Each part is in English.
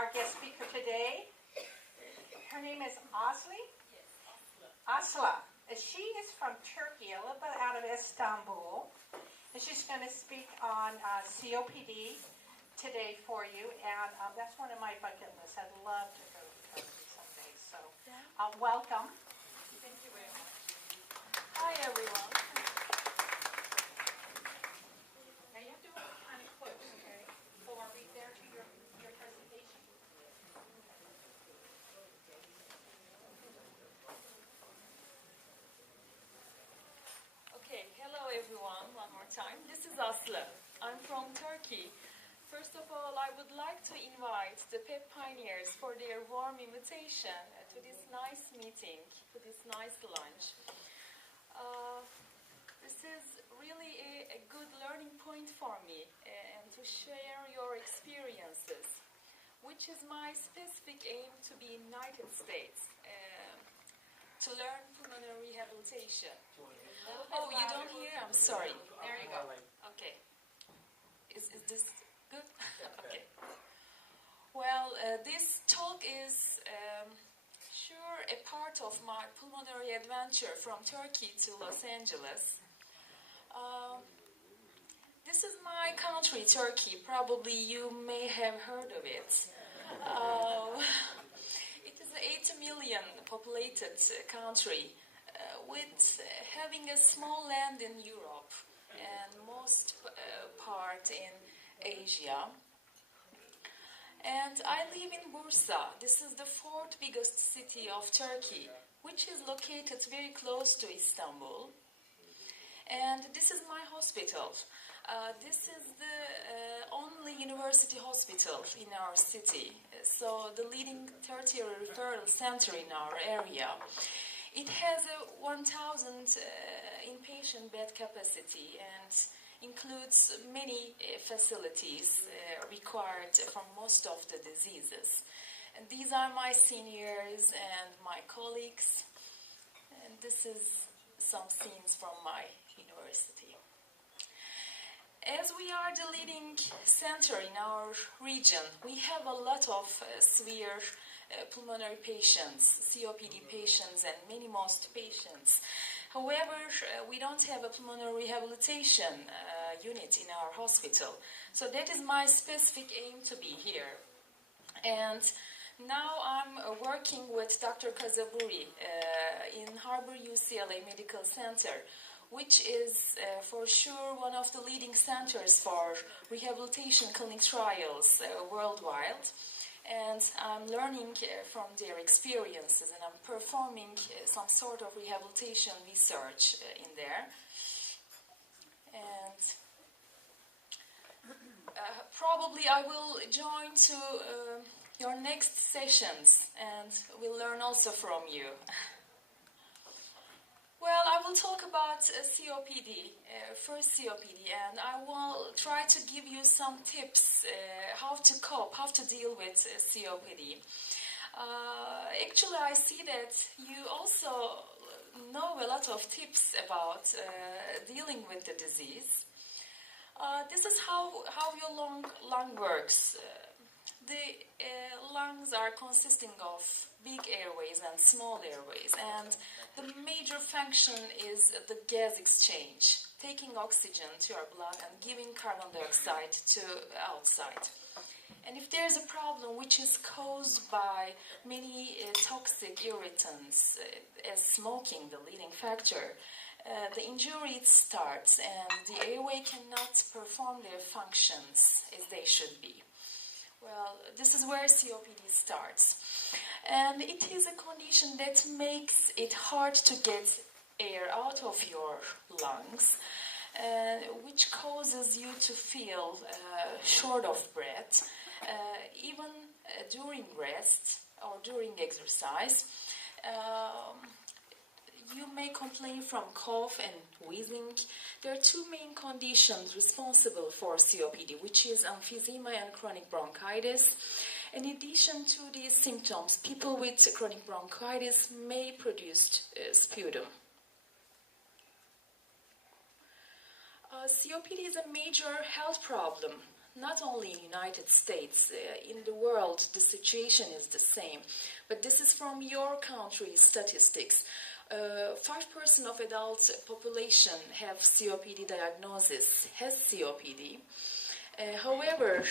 our guest speaker today. Her name is Asli. Asla. She is from Turkey, a little bit out of Istanbul. And she's going to speak on COPD today for you. And that's one of my bucket lists. I'd love to go to Turkey someday. So welcome. Thank you very much. Hi, everyone. Now you have to look kind of close, okay? So are we there to your presentation? Okay, hello everyone, one more time. This is Asli. I'm from Turkey. First of all, I would like to invite the PEP Pioneers for their warm invitation to this nice meeting, to this nice lunch. This is really a good learning point for me and to share your experiences, which is my specific aim to be in United States. To learn pulmonary rehabilitation. Oh, you don't hear? I'm sorry. There you go. Okay. Is this good? Okay. Well, this talk is sure a part of my pulmonary adventure from Turkey to Los Angeles. This is my country, Turkey. Probably you may have heard of it. It is an 8 million populated country with having a small land in Europe and most part in Asia. And I live in Bursa. This is the 4th biggest city of Turkey, which is located very close to Istanbul. And this is my hospital. This is the only university hospital in our city, so the leading tertiary referral center in our area. It has a 1,000 inpatient bed capacity and includes many facilities required for most of the diseases. And these are my seniors and my colleagues, and this is some scenes from my university. As we are the leading center in our region, we have a lot of severe pulmonary patients, COPD patients, and many most patients. However, we don't have a pulmonary rehabilitation unit in our hospital. So that is my specific aim to be here. And now I'm working with Dr. Kazaburi in Harbor UCLA Medical Center, which is for sure one of the leading centers for rehabilitation clinical trials worldwide. And I'm learning from their experiences, and I'm performing some sort of rehabilitation research in there. And probably I will join to your next sessions, and we'll learn also from you. Well, I will talk about COPD, first COPD, and I will try to give you some tips how to cope, how to deal with COPD. Actually, I see that you also know a lot of tips about dealing with the disease. This is how your lung works. The lungs are consisting of big airways and small airways, and the major function is the gas exchange, taking oxygen to your blood and giving carbon dioxide to outside. And if there's a problem which is caused by many toxic irritants, as smoking, the leading factor, the injury starts and the airway cannot perform their functions as they should be. Well, this is where COPD starts. And it is a condition that makes it hard to get air out of your lungs, which causes you to feel short of breath, even during rest or during exercise. You may complain from cough and wheezing. There are two main conditions responsible for COPD, which is emphysema and chronic bronchitis. In addition to these symptoms, people with chronic bronchitis may produce sputum. COPD is a major health problem not only in United States, in the world the situation is the same. But this is from your country's statistics. 5% of adult population have COPD diagnosis, has COPD. However,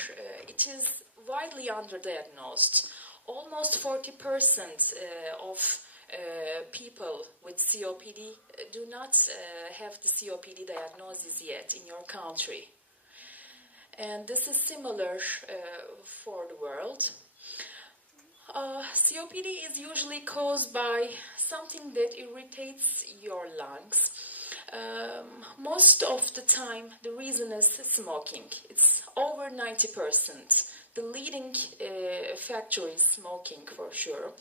it is widely underdiagnosed. Almost 40% of people with COPD do not have the COPD diagnosis yet in your country. And this is similar for the world. COPD is usually caused by something that irritates your lungs. Most of the time, the reason is smoking. It's over 90%. The leading factor is smoking, for sure.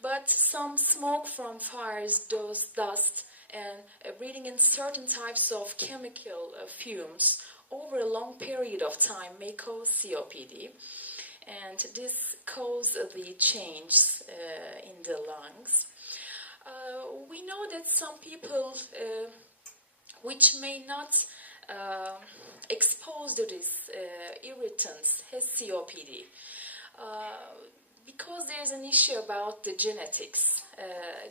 But some smoke from fires, dust, and breathing in certain types of chemical fumes over a long period of time may cause COPD. And this causes the change in the lungs. We know that some people which may not expose to these irritants has COPD. Because there's an issue about the genetics.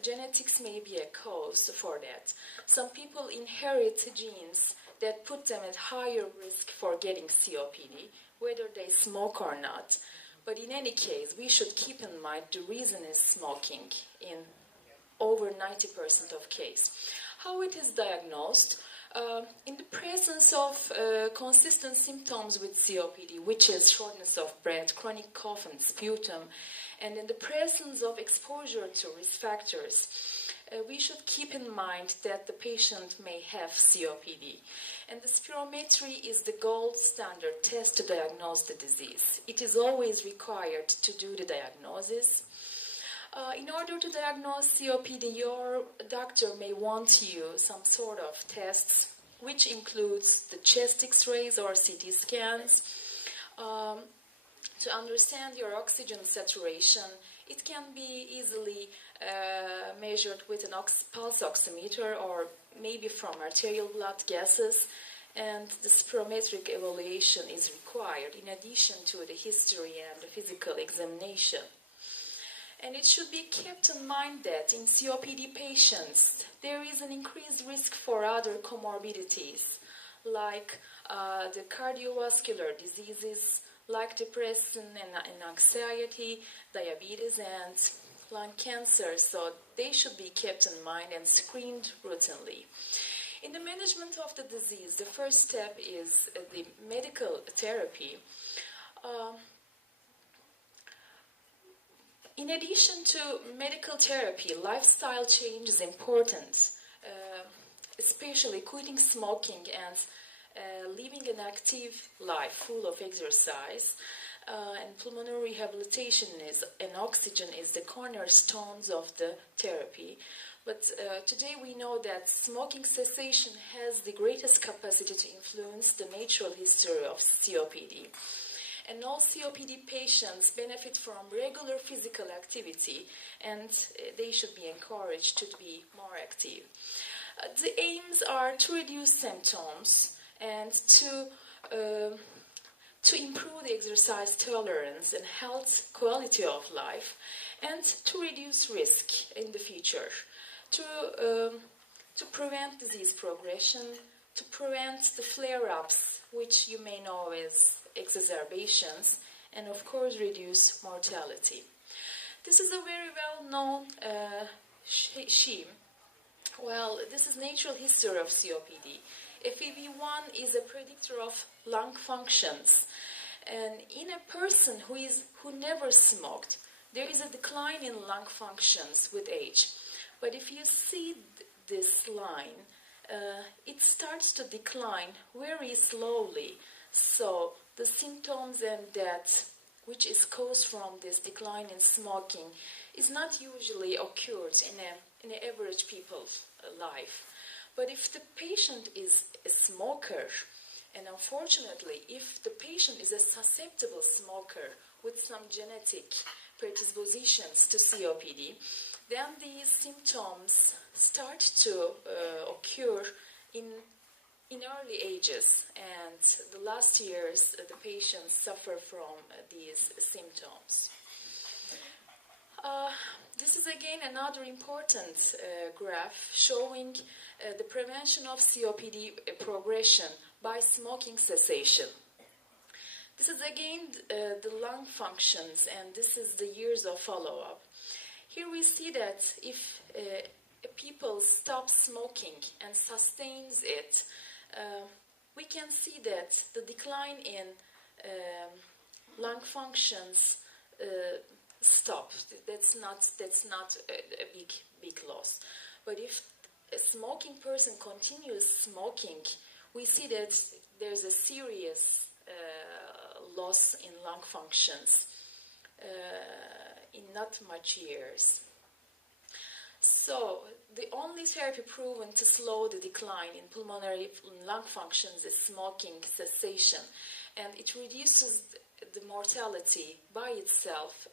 Genetics may be a cause for that. Some people inherit genes that put them at higher risk for getting COPD, whether they smoke or not. But in any case, we should keep in mind the reason is smoking in over 90% of cases. How it is diagnosed? In the presence of consistent symptoms with COPD, which is shortness of breath, chronic cough and sputum, and in the presence of exposure to risk factors, we should keep in mind that the patient may have COPD. And the spirometry is the gold standard test to diagnose the disease. It is always required to do the diagnosis. In order to diagnose COPD, your doctor may want you some sort of tests, which includes the chest X-rays or CT scans. To understand your oxygen saturation, it can be easily measured with an pulse oximeter or maybe from arterial blood gases, and the spirometric evaluation is required in addition to the history and the physical examination. And it should be kept in mind that in COPD patients, there is an increased risk for other comorbidities, like the cardiovascular diseases, like depression and anxiety, diabetes, and lung cancer. So they should be kept in mind and screened routinely. In the management of the disease, the first step is the medical therapy. In addition to medical therapy, lifestyle change is important, especially quitting smoking and living an active life full of exercise. And pulmonary rehabilitation and oxygen is the cornerstones of the therapy. But today we know that smoking cessation has the greatest capacity to influence the natural history of COPD. And all COPD patients benefit from regular physical activity, and they should be encouraged to be more active. The aims are to reduce symptoms and to improve the exercise tolerance and health quality of life, and to reduce risk in the future, to prevent disease progression, to prevent the flare-ups, which you may know as exacerbations, and of course reduce mortality. This is a very well-known scheme. Well, this is natural history of COPD. FEV1 is a predictor of lung functions, and in a person who never smoked, there is a decline in lung functions with age. But if you see this line, it starts to decline very slowly. So the symptoms and death, which is caused from this decline in smoking, is not usually occurred in an average people's life. But if the patient is a smoker, and unfortunately, if the patient is a susceptible smoker with some genetic predispositions to COPD, then these symptoms start to occur in in early ages, and the last years the patients suffer from these symptoms. This is again another important graph showing the prevention of COPD progression by smoking cessation. This is again the lung functions, and this is the years of follow-up. Here we see that if people stop smoking and sustains it, we can see that the decline in lung functions stop. That's not a big loss. But if a smoking person continues smoking, we see that there's a serious loss in lung functions in not much years. So the only therapy proven to slow the decline in pulmonary lung functions is smoking cessation, and it reduces the mortality by itself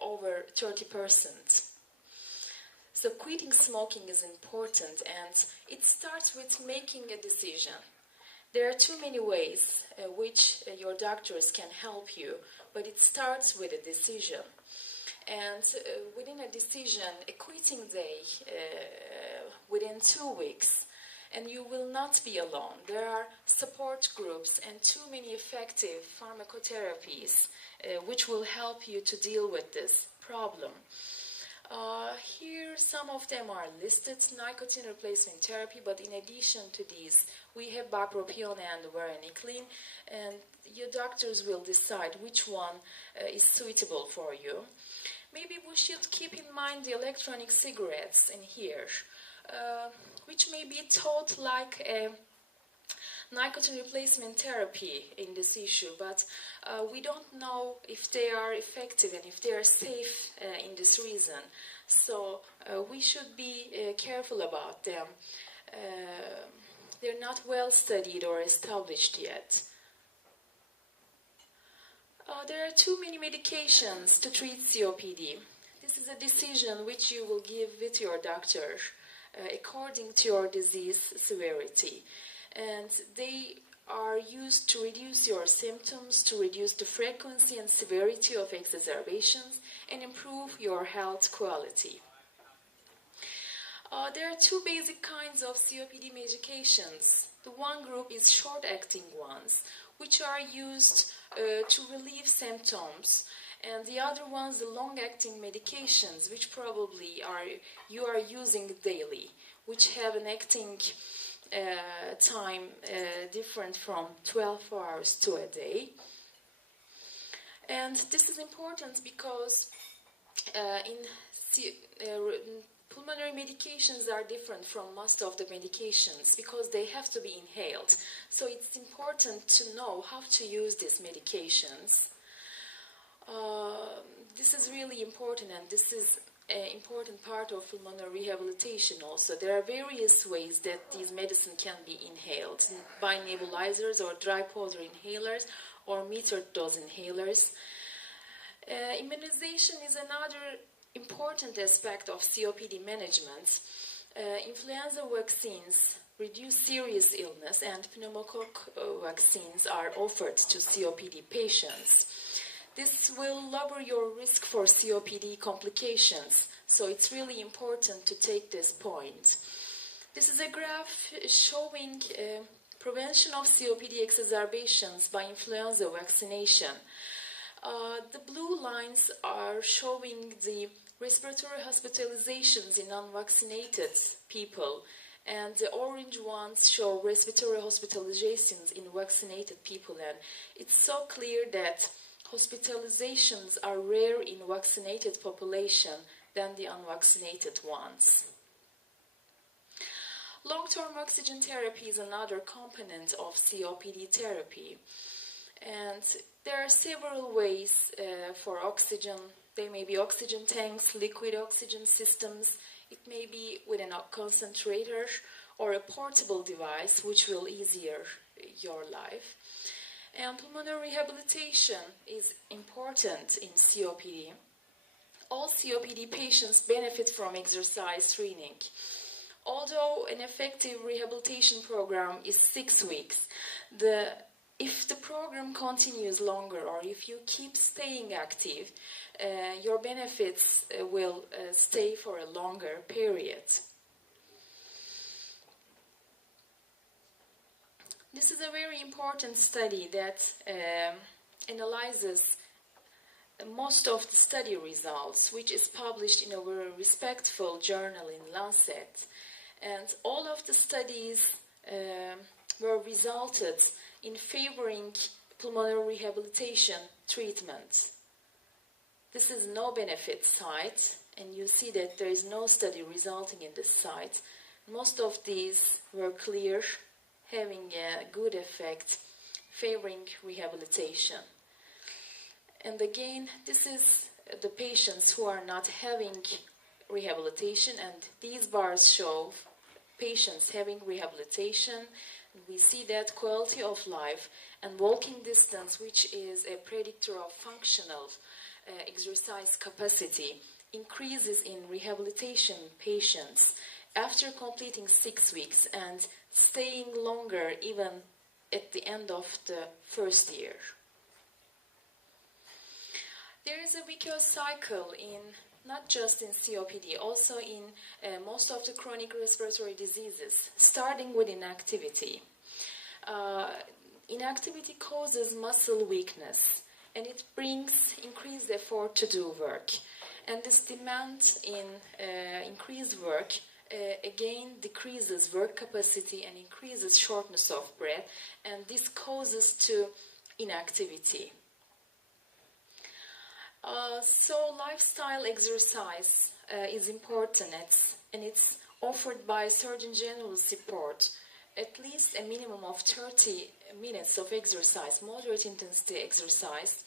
over 30%. So quitting smoking is important, and it starts with making a decision. There are too many ways which your doctors can help you, but it starts with a decision. And within a decision, a quitting day within 2 weeks, and you will not be alone. There are support groups and too many effective pharmacotherapies which will help you to deal with this problem. Here some of them are listed: nicotine replacement therapy, but in addition to these we have bupropion and varenicline, and your doctors will decide which one is suitable for you. Maybe we should keep in mind the electronic cigarettes in here, which may be thought like a nicotine replacement therapy in this issue, but we don't know if they are effective and if they are safe in this reason. So we should be careful about them. They're not well studied or established yet. There are too many medications to treat COPD. This is a decision which you will give with your doctor according to your disease severity. And they are used to reduce your symptoms, to reduce the frequency and severity of exacerbations, and improve your health quality. There are two basic kinds of COPD medications. The one group is short-acting ones, which are used to relieve symptoms, and the other ones, the long-acting medications, which probably you are using daily, which have an acting time different from 12 hours to a day. And this is important because pulmonary medications are different from most of the medications because they have to be inhaled. So it's important to know how to use these medications. This is really important, and this is an important part of pulmonary rehabilitation also. There are various ways that these medicines can be inhaled, by nebulizers or dry powder inhalers or metered dose inhalers. Immunization is another important aspect of COPD management. Influenza vaccines reduce serious illness, and pneumococcal vaccines are offered to COPD patients. This will lower your risk for COPD complications, so it's really important to take this point. This is a graph showing prevention of COPD exacerbations by influenza vaccination. The blue lines are showing the respiratory hospitalizations in unvaccinated people, and the orange ones show respiratory hospitalizations in vaccinated people. And it's so clear that hospitalizations are rare in vaccinated population than the unvaccinated ones. Long-term oxygen therapy is another component of COPD therapy, and there are several ways for oxygen. They may be oxygen tanks, liquid oxygen systems. It may be with a concentrator or a portable device which will easier your life. And pulmonary rehabilitation is important in COPD. All COPD patients benefit from exercise training. Although an effective rehabilitation program is 6 weeks, if the program continues longer or if you keep staying active, your benefits will stay for a longer period. This is a very important study that analyzes most of the study results, which is published in a very respectful journal in Lancet. And all of the studies were resulted in favoring pulmonary rehabilitation treatment. This is no benefit site, and you see that there is no study resulting in this site. Most of these were clear, having a good effect, favoring rehabilitation. And again, this is the patients who are not having rehabilitation, and these bars show patients having rehabilitation. We see that quality of life and walking distance, which is a predictor of functional exercise capacity, increases in rehabilitation patients after completing 6 weeks and staying longer even at the end of the first year. There is a vicious cycle in not just in COPD, also in most of the chronic respiratory diseases, starting with inactivity. Inactivity causes muscle weakness, and it brings increased effort to do work. And this demand in increased work again decreases work capacity and increases shortness of breath, and this causes to inactivity. So lifestyle exercise is important, and it's offered by Surgeon General support. At least a minimum of 30 minutes of exercise, moderate intensity exercise,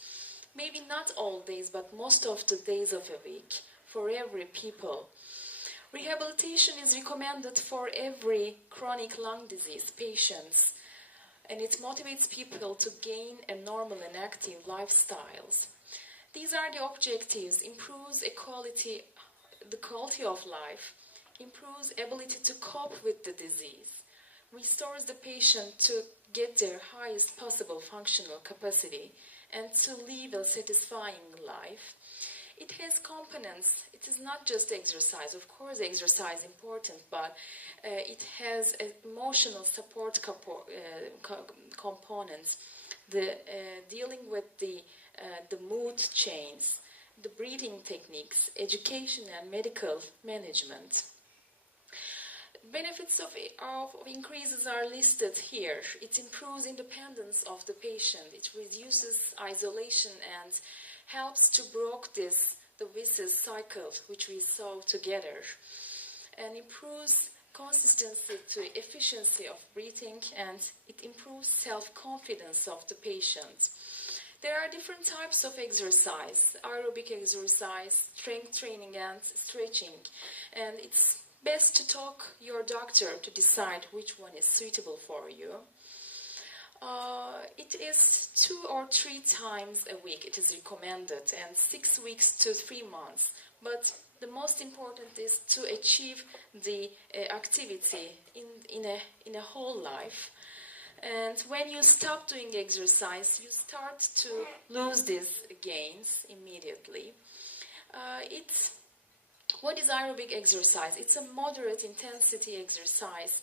maybe not all days, but most of the days of a week, for every people. Rehabilitation is recommended for every chronic lung disease patients, and it motivates people to gain a normal and active lifestyles. These are the objectives: improves the quality of life, improves ability to cope with the disease, restores the patient to get their highest possible functional capacity, and to live a satisfying life. It has components. It is not just exercise. Of course, exercise is important, but it has emotional support components, dealing with the mood change, the breathing techniques, education and medical management. Benefits of increases are listed here. It improves independence of the patient. It reduces isolation and helps to break the vicious cycle which we saw together, and improves consistency to efficiency of breathing, and it improves self-confidence of the patient. There are different types of exercise: aerobic exercise, strength training, and stretching. And it's best to talk your doctor to decide which one is suitable for you. It is 2 or 3 times a week it is recommended, and 6 weeks to 3 months. But the most important is to achieve the activity in a whole life. And when you stop doing exercise, you start to lose these gains immediately. What is aerobic exercise? It's a moderate intensity exercise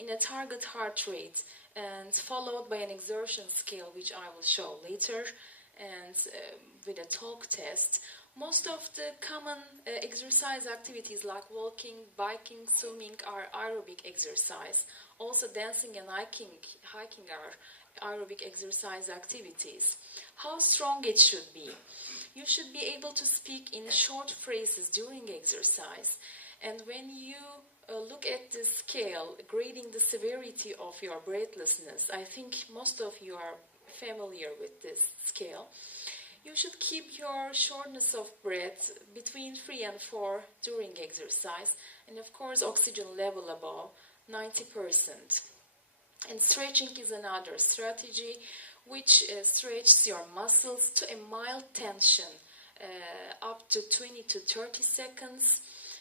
in a target heart rate, and followed by an exertion scale, which I will show later, and with a talk test. Most of the common exercise activities like walking, biking, swimming are aerobic exercise. Also dancing and hiking are aerobic exercise activities. How strong it should be? You should be able to speak in short phrases during exercise. And when you look at the scale, grading the severity of your breathlessness, I think most of you are familiar with this scale. You should keep your shortness of breath between 3 and 4 during exercise, and of course oxygen level above 90%. And stretching is another strategy which stretches your muscles to a mild tension up to 20 to 30 seconds.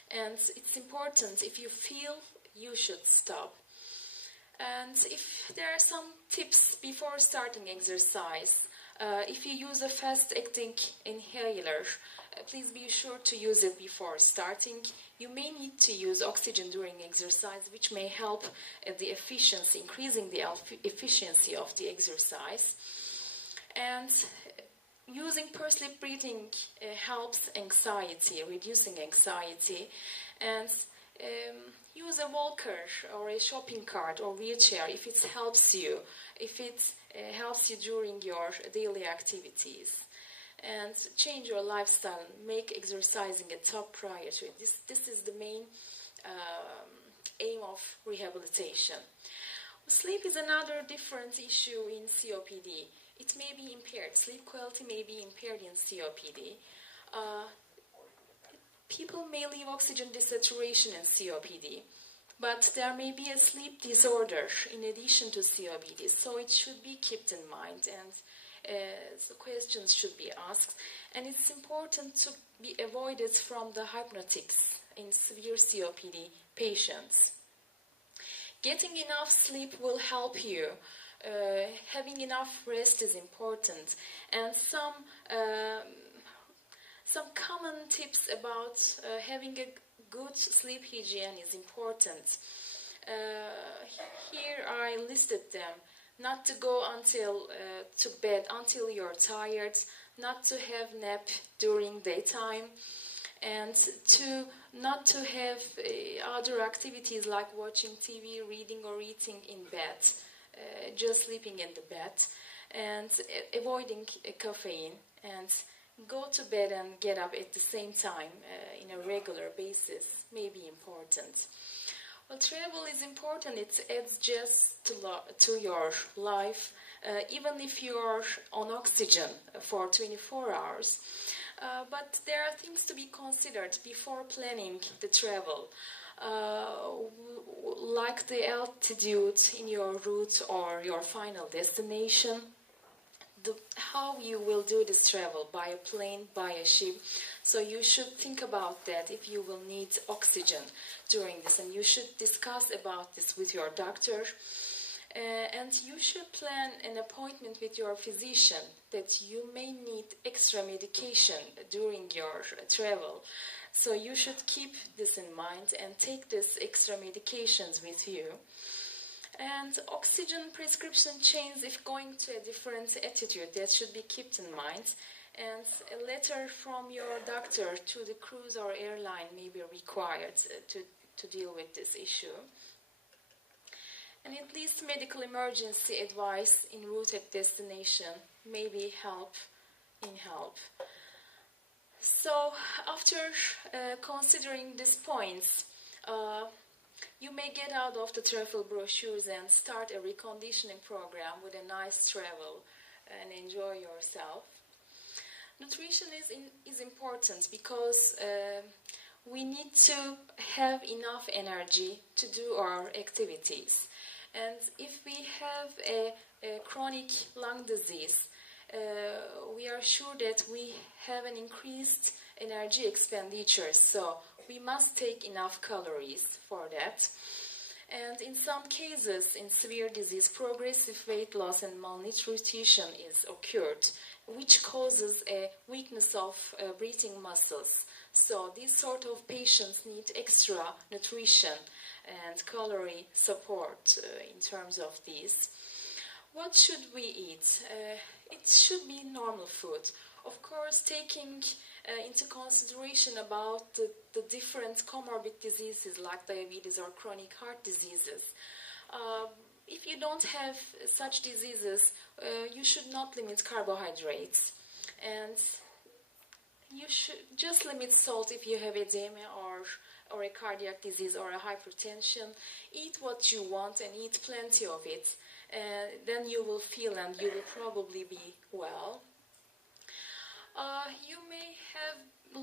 And it's important, if you feel you should stop. And if there are some tips before starting exercise, if you use a fast-acting inhaler, please be sure to use it before starting. You may need to use oxygen during exercise, which may help the efficiency, increasing the efficiency of the exercise. And using pursed-lip breathing helps anxiety, reducing anxiety. And use a walker or a shopping cart or wheelchair if it helps you, during your daily activities. And change your lifestyle, make exercising a top priority. This is the main aim of rehabilitation. Sleep is another different issue in COPD. It may be impaired. Sleep quality may be impaired in COPD. People may leave oxygen desaturation in COPD, but there may be a sleep disorder in addition to COPD, so it should be kept in mind, and the questions should be asked. And it's important to be avoided from the hypnotics in severe COPD patients. Getting enough sleep will help you. Having enough rest is important, and some common tips about having a good sleep hygiene is important. Here I listed them. Not to go to bed until you're tired, not to have nap during daytime, and not to have other activities like watching TV, reading, or eating in bed, just sleeping in the bed, and avoiding caffeine, and go to bed and get up at the same time in a regular basis may be important. Well, travel is important. It adds just to your life, even if you are on oxygen for 24 hours. But there are things to be considered before planning the travel, like the altitude in your route or your final destination, how you will do this travel, by a plane, by a ship. So you should think about that if you will need oxygen during this, and you should discuss about this with your doctor. And you should plan an appointment with your physician that you may need extra medication during your travel. So you should keep this in mind and take these extra medications with you. And oxygen prescription change if going to a different attitude, that should be kept in mind. And a letter from your doctor to the cruise or airline may be required to deal with this issue. And at least medical emergency advice en route at destination may be help. So after considering these points, you may get out of the travel brochures and start a reconditioning program with a nice travel and enjoy yourself. Nutrition is important because we need to have enough energy to do our activities. And if we have a chronic lung disease, we are sure that we have an increased energy expenditure, so we must take enough calories for that. And in some cases, in severe disease, progressive weight loss and malnutrition is occurred, which causes a weakness of breathing muscles. So these sort of patients need extra nutrition and calorie support in terms of these. What should we eat? It should be normal food. Of course, taking into consideration about the different comorbid diseases like diabetes or chronic heart diseases. If you don't have such diseases, you should not limit carbohydrates. And you should just limit salt if you have edema or a cardiac disease or a hypertension. Eat what you want and eat plenty of it. Then you will feel and you will probably be well. You may have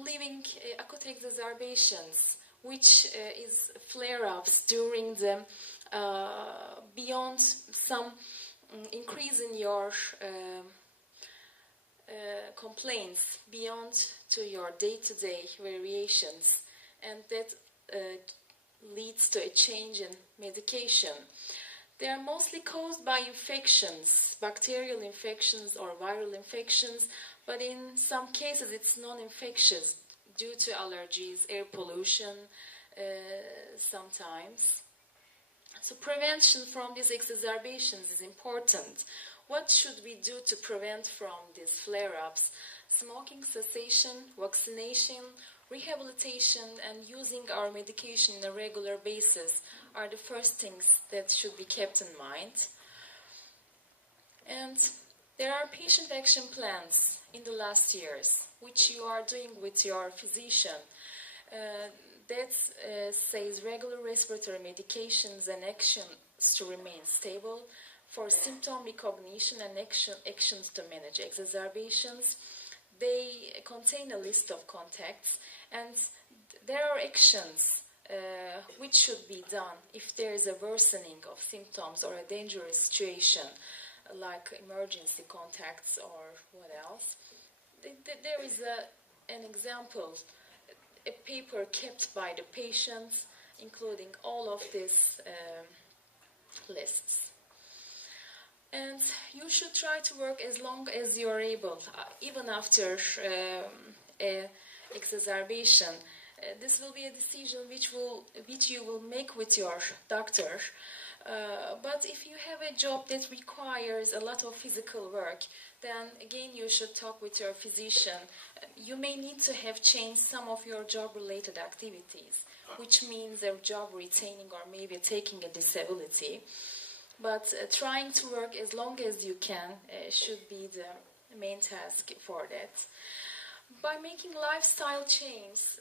living acute exacerbations, which is flare-ups during the beyond some increase in your complaints beyond to your day-to-day variations, and that leads to a change in medication. They are mostly caused by infections, bacterial infections or viral infections, but in some cases it's non-infectious due to allergies, air pollution sometimes. So prevention from these exacerbations is important. What should we do to prevent from these flare-ups? Smoking cessation, vaccination, rehabilitation, and using our medication on a regular basis are the first things that should be kept in mind. And there are patient action plans in the last years, which you are doing with your physician. That says regular respiratory medications and actions to remain stable, for symptom recognition and actions to manage exacerbations. They contain a list of contacts, and there are actions which should be done if there is a worsening of symptoms or a dangerous situation, like emergency contacts or what else. There is an example, a paper kept by the patients, including all of these lists. And you should try to work as long as you are able, even after an exacerbation. This will be a decision which you will make with your doctor. But if you have a job that requires a lot of physical work, then again you should talk with your physician. You may need to have changed some of your job-related activities, which means a job retaining or maybe taking a disability. But trying to work as long as you can should be the main task for that. By making lifestyle changes,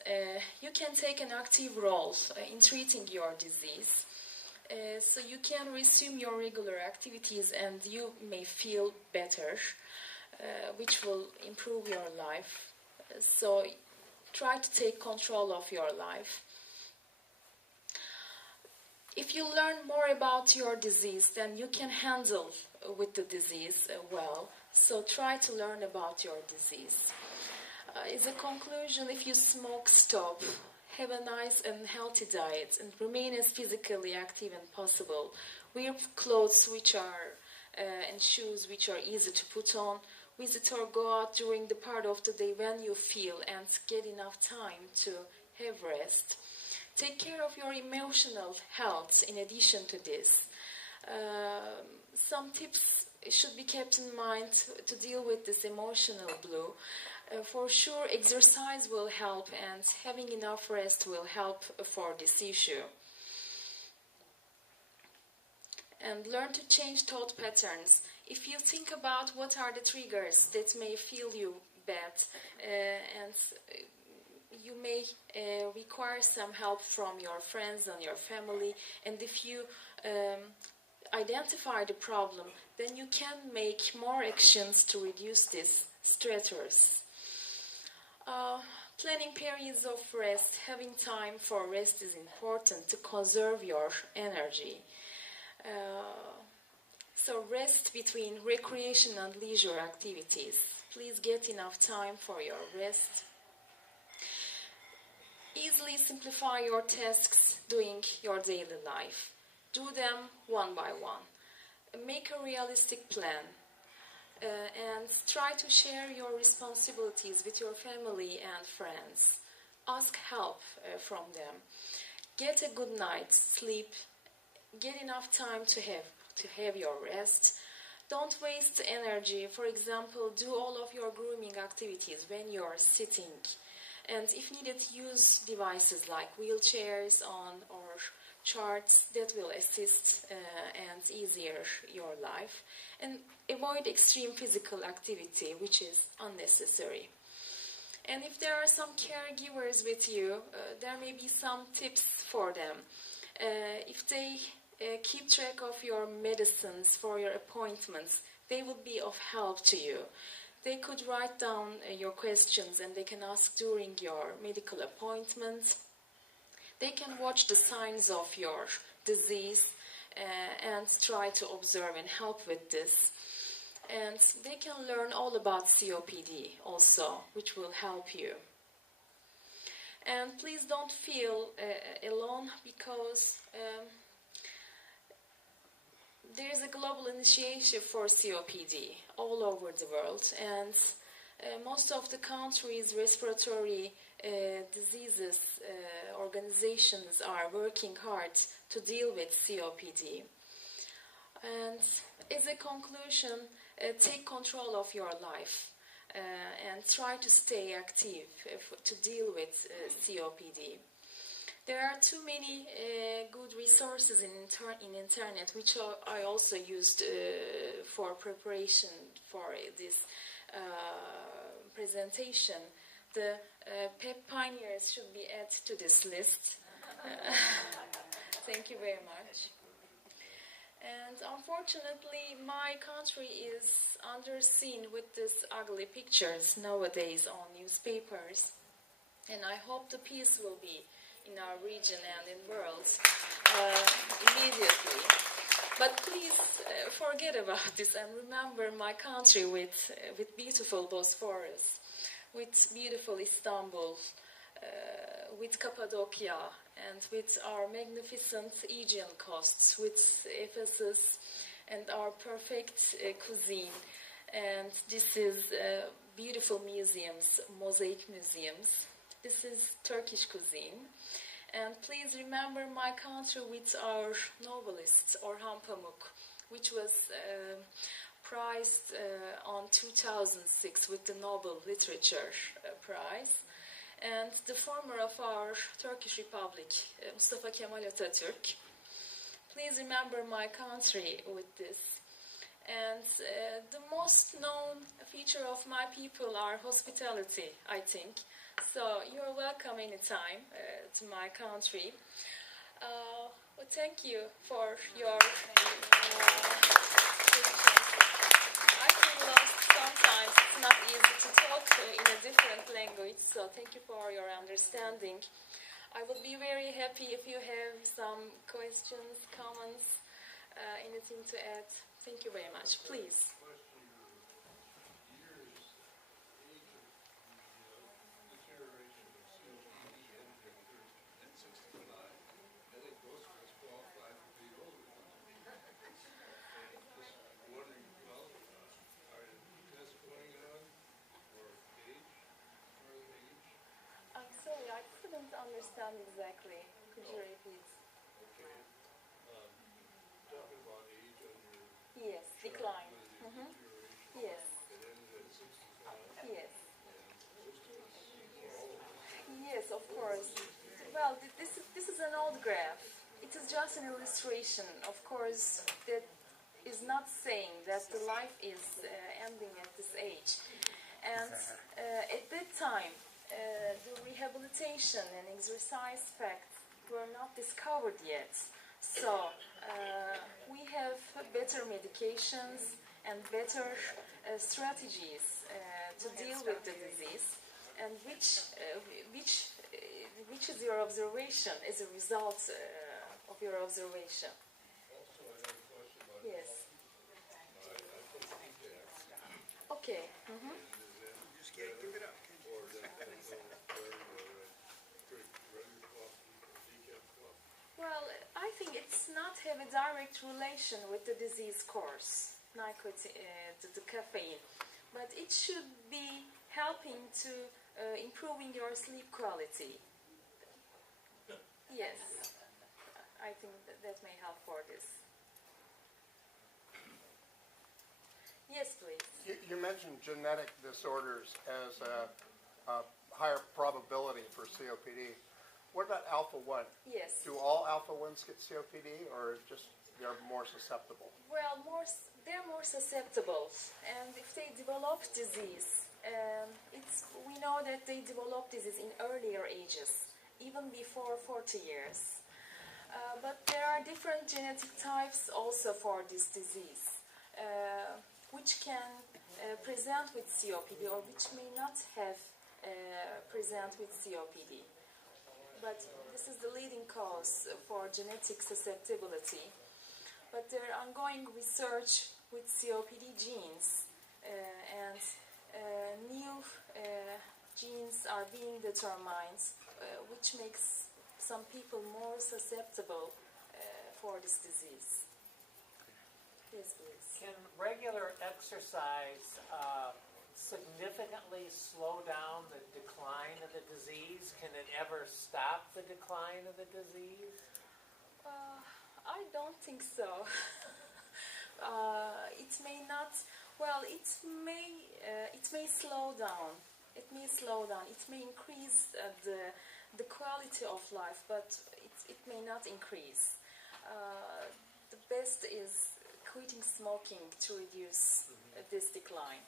you can take an active role in treating your disease. So you can resume your regular activities and you may feel better, which will improve your life. So try to take control of your life. If you learn more about your disease, then you can handle with the disease well. So try to learn about your disease. As a conclusion, if you smoke, stop. Have a nice and healthy diet and remain as physically active as possible. Wear clothes which are and shoes which are easy to put on. Visit or go out during the part of the day when you feel and get enough time to have rest. Take care of your emotional health in addition to this. Some tips should be kept in mind to deal with this emotional blue. For sure, exercise will help and having enough rest will help for this issue. And learn to change thought patterns. If you think about what are the triggers that may feel you bad and you may require some help from your friends and your family, and if you identify the problem, then you can make more actions to reduce these stressors. Planning periods of rest, having time for rest is important to conserve your energy. So rest between recreation and leisure activities. Please get enough time for your rest. Easily simplify your tasks doing your daily life. Do them one by one. Make a realistic plan. And try to share your responsibilities with your family and friends. Ask help from them. Get a good night's sleep. Get enough time to have your rest. Don't waste energy. For example, do all of your grooming activities when you're sitting. And if needed, use devices like wheelchairs or charts that will assist and easier your life. And avoid extreme physical activity, which is unnecessary. And if there are some caregivers with you, there may be some tips for them. If they keep track of your medicines for your appointments, they will be of help to you. They could write down your questions and they can ask during your medical appointments. They can watch the signs of your disease and try to observe and help with this. And they can learn all about COPD also, which will help you. And please don't feel alone, because there is a global initiative for COPD all over the world, and most of the countries' respiratory diseases organizations are working hard to deal with COPD. And as a conclusion, take control of your life and try to stay active to deal with COPD. There are too many good resources in internet, which I also used for preparation for this presentation. The PEP Pioneers should be added to this list. Thank you very much. And unfortunately, my country is underseen with these ugly pictures nowadays on newspapers. And I hope the peace will be in our region and in the world immediately. But please forget about this and remember my country with beautiful Bosphorus, with beautiful Istanbul, with Cappadocia, and with our magnificent Aegean coasts, with Ephesus and our perfect cuisine. And this is beautiful museums, mosaic museums. This is Turkish cuisine. And please remember my country with our novelist, Orhan Pamuk, which was prized on 2006 with the Nobel Literature Prize. And the former of our Turkish Republic, Mustafa Kemal Atatürk. Please remember my country with this. And the most known feature of my people are hospitality, I think. So you're welcome anytime to my country. Well, thank you for your patience. I feel lost sometimes. It's not easy to talk in a different language, so thank you for your understanding. I would be very happy if you have some questions, comments, anything to add. Thank you very much. Please. I'm sorry, I couldn't understand exactly. Could you repeat? Okay. Talking about age on your Yes, decline. deterioration. Yes, It ends at 65. yes. And most of us are all of us. Yes, of course. Well, this is an old graph. It is just an illustration. Of course, that is not saying that the life is ending at this age. And at that time, the rehabilitation and exercise facts were not discovered yet. So we have better medications and better strategies to deal with the disease. And which is your observation as a result of your observation? Also, I have a question about Yes. I take PEP. Okay. Just can't give it up. Or that depends on drink regular coffee or decaf coffee. Well, I think it's not have a direct relation with the disease course, nicotine, the caffeine, but it should be helping to improving your sleep quality. Yes, I think that may help for this. Yes, please. You mentioned genetic disorders as a higher probability for COPD. What about alpha-1? Yes. Do all alpha-1s get COPD, or just they're more susceptible? Well, they're more susceptible, and if they develop disease, we know that they develop disease in earlier ages, even before 40 years. But there are different genetic types also for this disease, which can present with COPD or which may not have present with COPD. But this is the leading cause for genetic susceptibility. But there are ongoing research with COPD genes, and new genes are being determined which makes some people more susceptible for this disease. Yes, please. Can regular exercise significantly slow down the decline of the disease? Can it ever stop the decline of the disease? I don't think so. It may not. Well, it may slow down. It may slow down. It may increase the quality of life, but it may not increase. The best is quitting smoking to reduce this decline.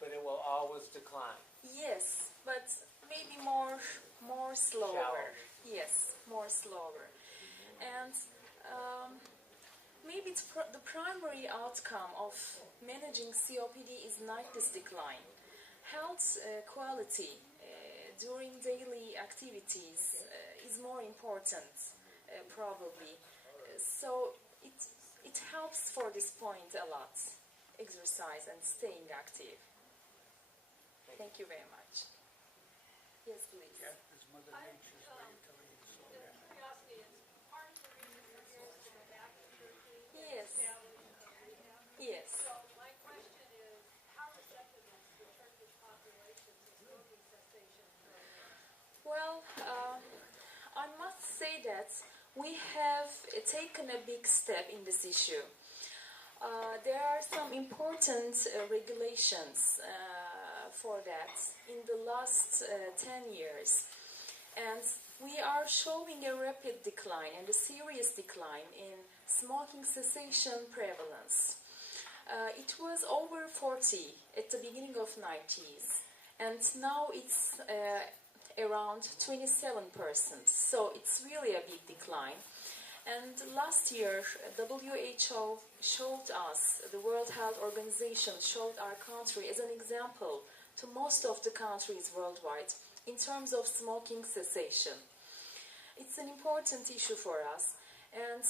But it will always decline. Yes, but maybe more slower. Shallow. Yes, more slower. And maybe the primary outcome of managing COPD is not this decline. Health quality during daily activities is more important, probably. So it helps for this point a lot, exercise and staying active. Thank you very much. Yes, please. Is Mother Nature's way of telling you to slow down? Curiosity is part of the reason for here is to go back to Turkey and Yes. establish a rehab. Yes. So my question is, how receptive is the Turkish population to smoking cessation programs? Well, I must say that we have taken a big step in this issue. There are some important regulations for that in the last 10 years. And we are showing a rapid decline and a serious decline in smoking cessation prevalence. It was over 40 at the beginning of 90s, and now it's around 27%. So it's really a big decline. And last year, WHO showed us, the World Health Organization showed our country as an example to most of the countries worldwide in terms of smoking cessation. It's an important issue for us, and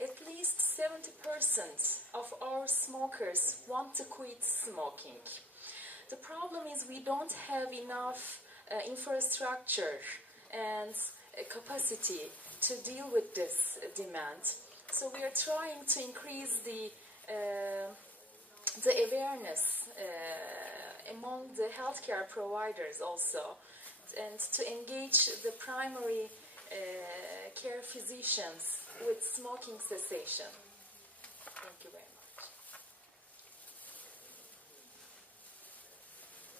at least 70% of our smokers want to quit smoking. The problem is we don't have enough infrastructure and capacity to deal with this demand. So we are trying to increase the awareness among the healthcare providers also, and to engage the primary care physicians with smoking cessation. Thank you very much.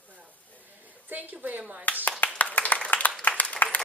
Well, thank you very much.